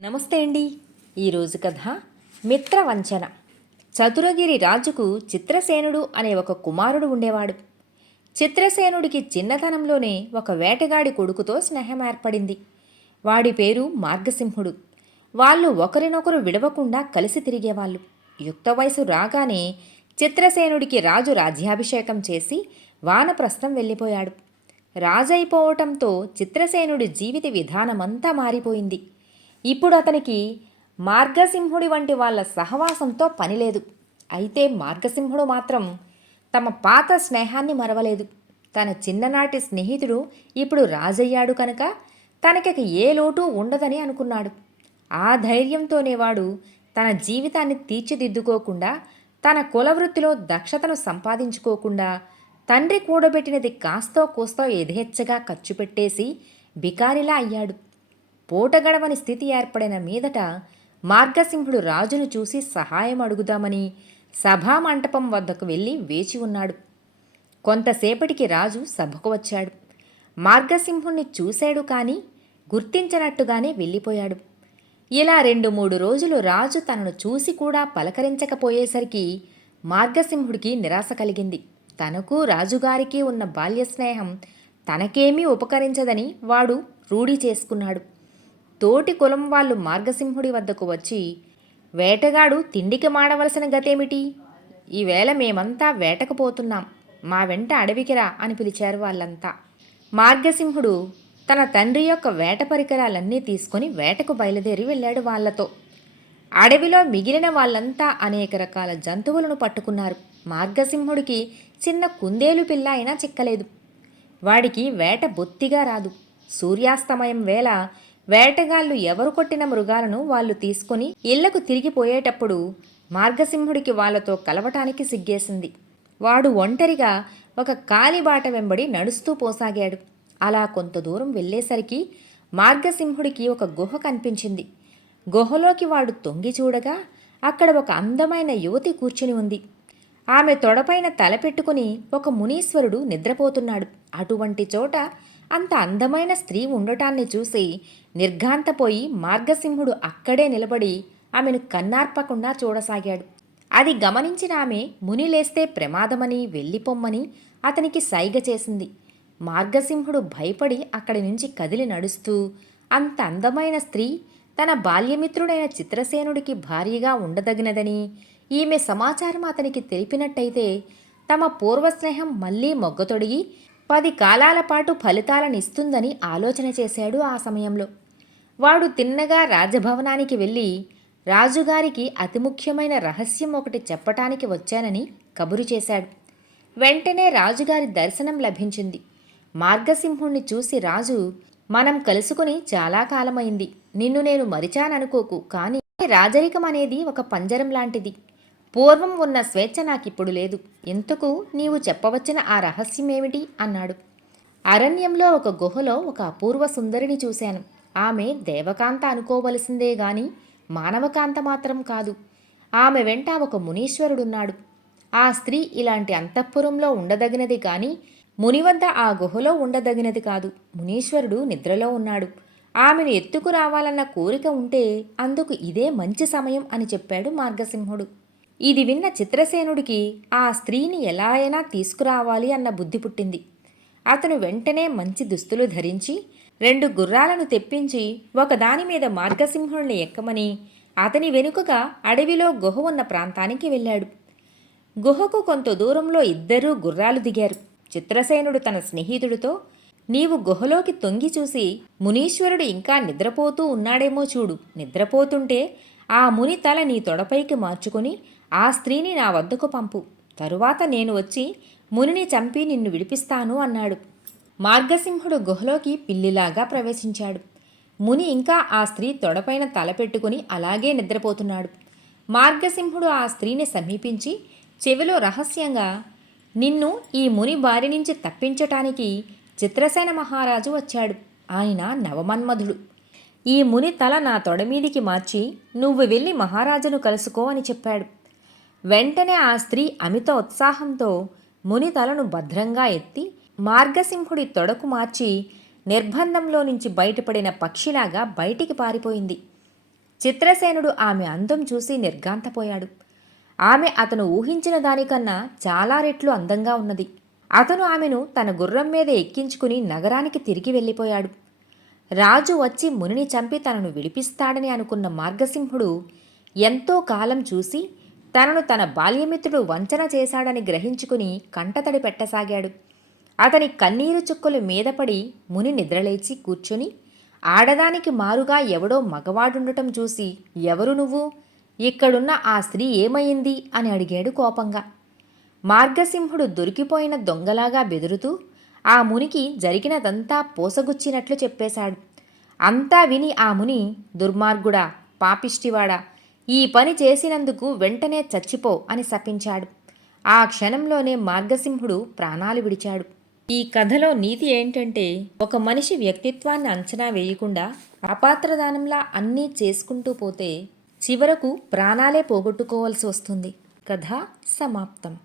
నమస్తే అండి. ఈరోజు కథ మిత్రవంచన. చతురగిరి రాజుకు చిత్రసేనుడు అనే ఒక కుమారుడు ఉండేవాడు. చిత్రసేనుడికి చిన్నతనంలోనే ఒక వేటగాడి కొడుకుతో స్నేహం ఏర్పడింది. వాడి పేరు మార్గసింహుడు. వాళ్ళు ఒకరినొకరు విడవకుండా కలిసి తిరిగేవాళ్ళు. యుక్త వయసు రాగానే చిత్రసేనుడికి రాజు రాజ్యాభిషేకం చేసి వానప్రస్థం వెళ్ళిపోయాడు. రాజైపోవటంతో చిత్రసేనుడి జీవిత విధానమంతా మారిపోయింది. ఇప్పుడు అతనికి మార్గసింహుడి వంటి వాళ్ళ సహవాసంతో పనిలేదు. అయితే మార్గసింహుడు మాత్రం తమ పాత స్నేహాన్ని మరవలేదు. తన చిన్ననాటి స్నేహితుడు ఇప్పుడు రాజయ్యాడు కనుక తనకి ఏ లోటు ఉండదని అనుకున్నాడు. ఆ ధైర్యంతోనే వాడు తన జీవితాన్ని తీర్చిదిద్దుకోకుండా, తన కులవృత్తిలో దక్షతను సంపాదించుకోకుండా, తండ్రి కూడబెట్టినది కాస్తో కూస్తో యథేచ్ఛగా ఖర్చు పెట్టేసి బికారిలా అయ్యాడు. పూటగడవని స్థితి ఏర్పడిన మీదట మార్గసింహుడు రాజును చూసి సహాయం అడుగుదామని సభామంటపం వద్దకు వెళ్ళి వేచి ఉన్నాడు. కొంతసేపటికి రాజు సభకు వచ్చాడు. మార్గసింహుణ్ణి చూశాడు కానీ గుర్తించనట్టుగానే వెళ్ళిపోయాడు. ఇలా 2-3 రోజులు రాజు తనను చూసి కూడా పలకరించకపోయేసరికి మార్గసింహుడికి నిరాశ కలిగింది. తనకు రాజుగారికి ఉన్న బాల్య స్నేహం తనకేమీ ఉపకరించదని వాడు రూఢి చేసుకున్నాడు. తోటి కులం వాళ్ళు మార్గసింహుడి వద్దకు వచ్చి, వేటగాడు తిండికి మాడవలసిన గతేమిటి? ఈవేళ మేమంతా వేటకపోతున్నాం, మా వెంట అడవికిరా అని పిలిచారు వాళ్ళంతా. మార్గసింహుడు తన తండ్రి యొక్క వేట పరికరాలన్నీ తీసుకుని వేటకు బయలుదేరి వెళ్ళాడు వాళ్లతో. అడవిలో మిగిలిన వాళ్ళంతా అనేక రకాల జంతువులను పట్టుకున్నారు. మార్గసింహుడికి చిన్న కుందేలు పిల్ల అయినా చిక్కలేదు. వాడికి వేట బొత్తిగా రాదు. సూర్యాస్తమయం వేళ వేటగాళ్ళు ఎవరు కొట్టిన మృగాలను వాళ్ళు తీసుకుని ఇళ్లకు తిరిగిపోయేటప్పుడు మార్గసింహుడికి వాళ్లతో కలవటానికి సిగ్గేసింది. వాడు ఒంటరిగా ఒక కాలిబాట వెంబడి నడుస్తూ పోసాగాడు. అలా కొంత దూరం వెళ్ళేసరికి మార్గసింహుడికి ఒక గుహ కనిపించింది. గుహలోకి వాడు తొంగి చూడగా అక్కడ ఒక అందమైన యువతి కూర్చుని ఉంది. ఆమె తొడపైన తలపెట్టుకుని ఒక మునీశ్వరుడు నిద్రపోతున్నాడు. అటువంటి చోట అంత అందమైన స్త్రీ ఉండటాన్ని చూసి నిర్ఘాంతపోయి మార్గసింహుడు అక్కడే నిలబడి ఆమెను కన్నార్పకుండా చూడసాగాడు. అది గమనించిన ఆమె ముని లేస్తే ప్రమాదమని వెళ్ళిపోమ్మని అతనికి సైగ చేసింది. మార్గసింహుడు భయపడి అక్కడి నుంచి కదిలి నడుస్తూ అంత అందమైన స్త్రీ తన బాల్యమిత్రుడైన చిత్రసేనుడికి భార్యగా ఉండదగినదని, ఈమె సమాచారం అతనికి తెలిపినట్టయితే తమ పూర్వస్నేహం మళ్లీ మొగ్గతొడిగి 10 కాలాల పాటు ఫలితాలనిస్తుందని ఆలోచన చేశాడు. ఆ సమయంలో వాడు తిన్నగా రాజభవనానికి వెళ్ళి రాజుగారికి అతి ముఖ్యమైన రహస్యం ఒకటి చెప్పటానికి వచ్చానని కబురు చేశాడు. వెంటనే రాజుగారి దర్శనం లభించింది. మార్గసింహుణ్ణి చూసి రాజు, మనం కలుసుకుని చాలా కాలమైంది. నిన్ను నేను మరిచాననుకోకు, కానీ రాజరికం అనేది ఒక పంజరం లాంటిది. పూర్వం ఉన్న స్వేచ్ఛ నాకిప్పుడు లేదు. ఇంతకు నీవు చెప్పవచ్చిన ఆ రహస్యమేమిటి అన్నాడు. అరణ్యంలో ఒక గుహలో ఒక అపూర్వ సుందరిని చూశాను. ఆమె దేవకాంత అనుకోవలసిందే గాని మానవకాంత మాత్రం కాదు. ఆమె వెంట ఒక మునీశ్వరుడున్నాడు. ఆ స్త్రీ ఇలాంటి అంతఃపురంలో ఉండదగినది కానీ ముని వద్ద ఆ గుహలో ఉండదగినది కాదు. మునీశ్వరుడు నిద్రలో ఉన్నాడు. ఆమెను ఎత్తుకు రావాలన్న కోరిక ఉంటే అందుకు ఇదే మంచి సమయం అని చెప్పాడు మార్గసింహుడు. ఇది విన్న చిత్రసేనుడికి ఆ స్త్రీని ఎలా అయినా తీసుకురావాలి అన్న బుద్ధి పుట్టింది. అతను వెంటనే మంచి దుస్తులు ధరించి 2 గుర్రాలను తెప్పించి ఒకదాని మీద మార్గసింహుడిని ఎక్కమని అతని వెనుకగా అడవిలో గుహ ఉన్న ప్రాంతానికి వెళ్ళాడు. గుహకు కొంత దూరంలో 2 గుర్రాలు దిగారు. చిత్రసేనుడు తన స్నేహితుడితో, నీవు గుహలోకి తొంగి చూసి మునీశ్వరుడు ఇంకా నిద్రపోతూ ఉన్నాడేమో చూడు. నిద్రపోతుంటే ఆ ముని తల నీ తొడపైకి మార్చుకొని ఆ స్త్రీని నా వద్దకు పంపు. తరువాత నేను వచ్చి మునిని చంపి నిన్ను విడిపిస్తాను అన్నాడు. మార్గసింహుడు గుహలోకి పిల్లిలాగా ప్రవేశించాడు. ముని ఇంకా ఆ స్త్రీ తొడపైన తలపెట్టుకుని అలాగే నిద్రపోతున్నాడు. మార్గసింహుడు ఆ స్త్రీని సమీపించి చెవిలో రహస్యంగా, నిన్ను ఈ ముని బారి నుంచి తప్పించటానికి చిత్రసేన మహారాజు వచ్చాడు. ఆయన నవమన్మధుడు. ఈ ముని తల నా తొడమీదికి మార్చి నువ్వు వెళ్ళి మహారాజును కలుసుకో అని చెప్పాడు. వెంటనే ఆ స్త్రీ అమిత ఉత్సాహంతో ముని తలను భద్రంగా ఎత్తి మార్గసింహుడి తొడకు మార్చి నిర్బంధంలో నుంచి బయటపడిన పక్షిలాగా బయటికి పారిపోయింది. చిత్రసేనుడు ఆమె అందం చూసి నిర్ఘాంతపోయాడు. ఆమె అతను ఊహించిన దానికన్నా చాలా రెట్లు అందంగా ఉన్నది. అతను ఆమెను తన గుర్రం మీద ఎక్కించుకుని నగరానికి తిరిగి వెళ్ళిపోయాడు. రాజు వచ్చి మునిని చంపి తనను విడిపిస్తాడని అనుకున్న మార్గసింహుడు ఎంతో కాలం చూసి తనను తన బాల్యమిత్రుడు వంచన చేశాడని గ్రహించుకుని కంటతడి పెట్టసాగాడు. అతని కన్నీరు చుక్కలు మీదపడి ముని నిద్రలేచి కూర్చొని ఆడదానికి మారుగా ఎవడో మగవాడుండటం చూసి, ఎవరు నువ్వు? ఇక్కడున్న ఆ స్త్రీ ఏమయింది అని అడిగాడు కోపంగా. మార్గసింహుడు దొరికిపోయిన దొంగలాగా బెదురుతూ ఆ మునికి జరిగినదంతా పోసగుచ్చినట్లు చెప్పేశాడు. అంతా విని ఆ ముని, దుర్మార్గుడా, పాపిష్టివాడా, ఈ పని చేసినందుకు వెంటనే చచ్చిపో అని శపించాడు. ఆ క్షణంలోనే మార్గసింహుడు ప్రాణాలు విడిచాడు. ఈ కథలో నీతి ఏంటంటే, ఒక మనిషి వ్యక్తిత్వాన్ని అంచనా వేయకుండా అపాత్రదానంలా అన్నీ చేసుకుంటూ పోతే చివరకు ప్రాణాలే పోగొట్టుకోవాల్సి వస్తుంది. కథ సమాప్తం.